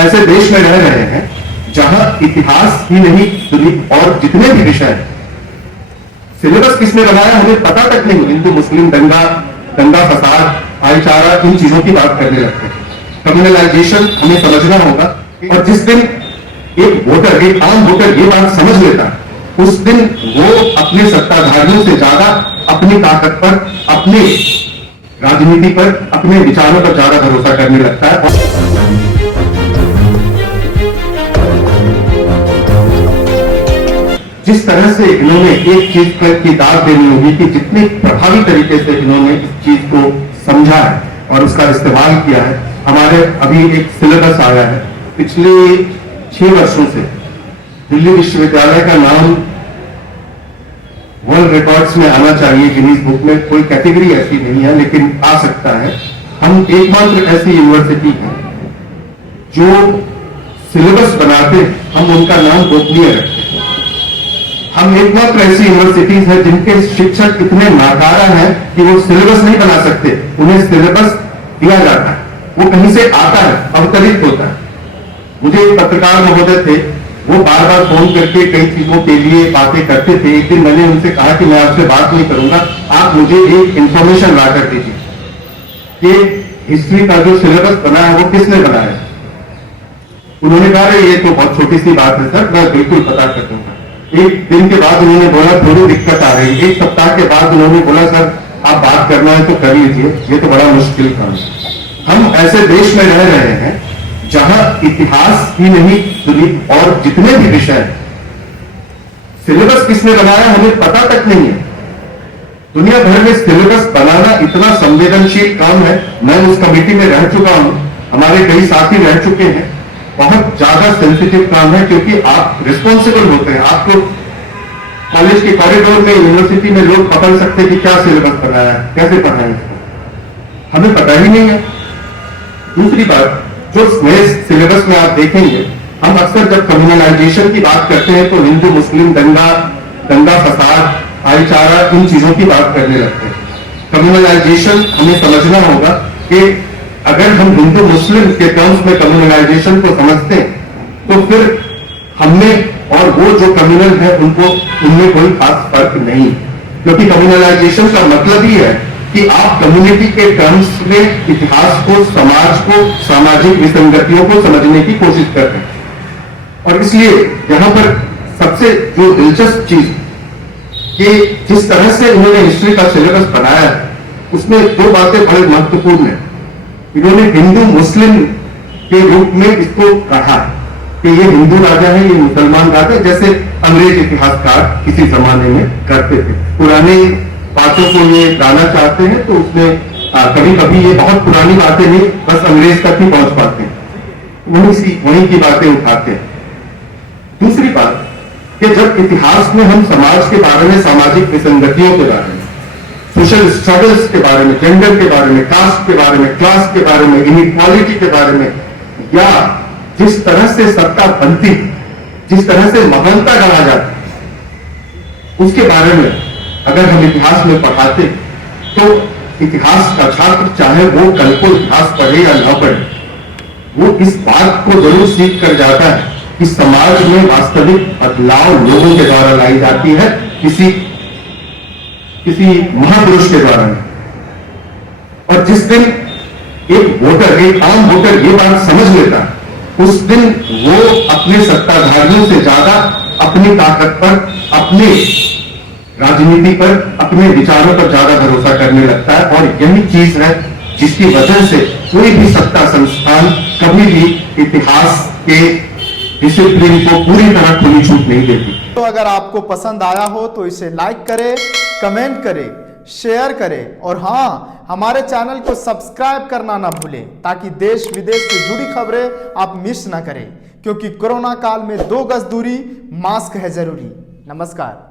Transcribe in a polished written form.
ऐसे देश में रह रहे हैं जहां इतिहास ही नहीं और जितने भी विषय हैं, सिलेबस किसने बनाया हमें पता तक नहीं। हिंदू मुस्लिम दंगा फसाद भाईचारा इन चीजों की बात करने लगते हैं। कम्युनलाइजेशन हमें समझना होगा, और जिस दिन एक आम वोटर ये बात समझ लेता है, उस दिन वो अपने सत्ताधारियों से ज्यादा अपनी ताकत पर, अपनी राजनीति पर, अपने विचारों पर ज्यादा भरोसा करने लगता है। जिस तरह से इन्होंने एक चीज पर की दाद देनी होगी कि जितने प्रभावी तरीके से इन्होंने इस चीज को समझा है और उसका इस्तेमाल किया है। हमारे अभी एक सिलेबस आया है, पिछले 6 वर्षों से दिल्ली विश्वविद्यालय का नाम वर्ल्ड रिकॉर्ड्स में आना चाहिए, गिनीज बुक में। कोई कैटेगरी ऐसी नहीं है, लेकिन आ सकता है। हम एकमात्र ऐसी यूनिवर्सिटी है जो सिलेबस बनाते हम उनका नाम गोपनीय रखते हैं। हम एकमात्र ऐसी यूनिवर्सिटीज है जिनके शिक्षक इतने नाकारा हैं कि वो सिलेबस नहीं बना सकते, उन्हें सिलेबस दिया जाता है, वो कहीं से आता है, अवतरित होता है। मुझे एक पत्रकार महोदय थे, वो बार बार फोन करके कई चीजों के लिए बातें करते थे। एक दिन मैंने उनसे कहा कि मैं आपसे बात नहीं करूंगा, आप मुझे एक इंफॉर्मेशन ला कर दीजिए कि हिस्ट्री का जो सिलेबस बना है वो किसने बनाया। उन्होंने कहा ये तो बहुत छोटी सी बात है सर, मैं बिल्कुल पता कर दूंगा। एक दिन के बाद उन्होंने बोला थोड़ी दिक्कत आ रही है। एक सप्ताह के बाद उन्होंने बोला सर आप बात करना है तो कर लीजिए, ये तो बड़ा मुश्किल काम है। हम ऐसे देश में रह रहे हैं जहां इतिहास ही नहीं और जितने भी विषय हैं, सिलेबस किसने बनाया हमें पता तक नहीं है। दुनिया भर में सिलेबस बनाना इतना संवेदनशील काम है। मैं उस कमेटी में रह चुका हूं, हमारे कई साथी रह चुके हैं। बहुत ज्यादा सेंसिटिव काम है, क्योंकि आप रिस्पॉन्सिबल होते हैं। आपको कॉलेज के कॉरिडोर में, यूनिवर्सिटी में लोग पकड़ सकते हैं कि क्या सिलेबस बनाया है, कैसे पढ़ाएं इसको, हमें पता ही नहीं है। दूसरी बात, जो नए सिलेबस में आप देखेंगे, हम अक्सर जब कम्युनलाइजेशन की बात करते हैं तो हिंदू मुस्लिम दंगा फसाद भाईचारा इन चीजों की बात करने लगते हैं। कम्युनलाइजेशन हमें समझना होगा कि अगर हम हिंदू मुस्लिम के टर्म्स में कम्युनलाइजेशन को समझते हैं तो फिर हमें और वो जो कम्युनल है उनमें कोई खास फर्क नहीं, क्योंकि कम्युनलाइजेशन का मतलब ही है कि आप कम्युनिटी के टर्म्स में इतिहास को, समाज को, सामाजिक विसंगतियों को समझने की कोशिश कर रहे हैं। और इसलिए यहां पर सबसे जो दिलचस्प चीज कि जिस तरह से उन्होंने हिस्ट्री का सिलेबस बनाया है, उसमें 2 बातें बड़े महत्वपूर्ण है। इन्होंने हिंदू मुस्लिम के रूप में इसको कहा कि ये हिंदू राजा है, ये मुसलमान राजा, जैसे अंग्रेज इतिहासकार किसी जमाने में करते थे। पुराने बातों को ये लाना चाहते हैं तो उसमें कभी कभी ये बहुत पुरानी बातें नहीं, बस अंग्रेज तक ही पहुंच पाते हैं, वहीं की बातें उठाते हैं। दूसरी बात कि जब इतिहास में हम समाज के बारे में, सामाजिक विसंगतियों के बारे में, सोशल स्ट्रगल्स के बारे में, जेंडर के बारे में, कास्ट के बारे में, क्लास के बारे में, इनइक्वालिटी के बारे में, या जिस तरह से सत्ता बनती, जिस तरह से महानता गढ़ा जाती, उसके बारे में अगर हम इतिहास में पढ़ाते तो इतिहास का छात्र, चाहे वो कल को इतिहास पढ़े या ना पढ़े, वो इस बात को जरूर सीख कर जाता है कि समाज में वास्तविक बदलाव लोगों के द्वारा लाई जाती है, किसी महापुरुष के द्वारा नहीं। और जिस दिन एक आम वोटर ये बात समझ लेता है, उस दिन वो अपने सत्ताधारियों से ज्यादा अपनी ताकत पर, अपने राजनीति पर, अपने विचारों पर ज्यादा भरोसा करने लगता है। और यही चीज है जिसकी वजह से कोई भी सत्ता संस्थान कभी भी इतिहास के डिसिप्लिन को पूरी तरह खुली छूट नहीं देती। तो अगर आपको पसंद आया हो तो इसे लाइक करें, कमेंट करें, शेयर करें, और हाँ, हमारे चैनल को सब्सक्राइब करना ना भूलें, ताकि देश विदेश से जुड़ी खबरें आप मिस ना करें। क्योंकि कोरोना काल में 2 गज दूरी, मास्क है जरूरी। नमस्कार।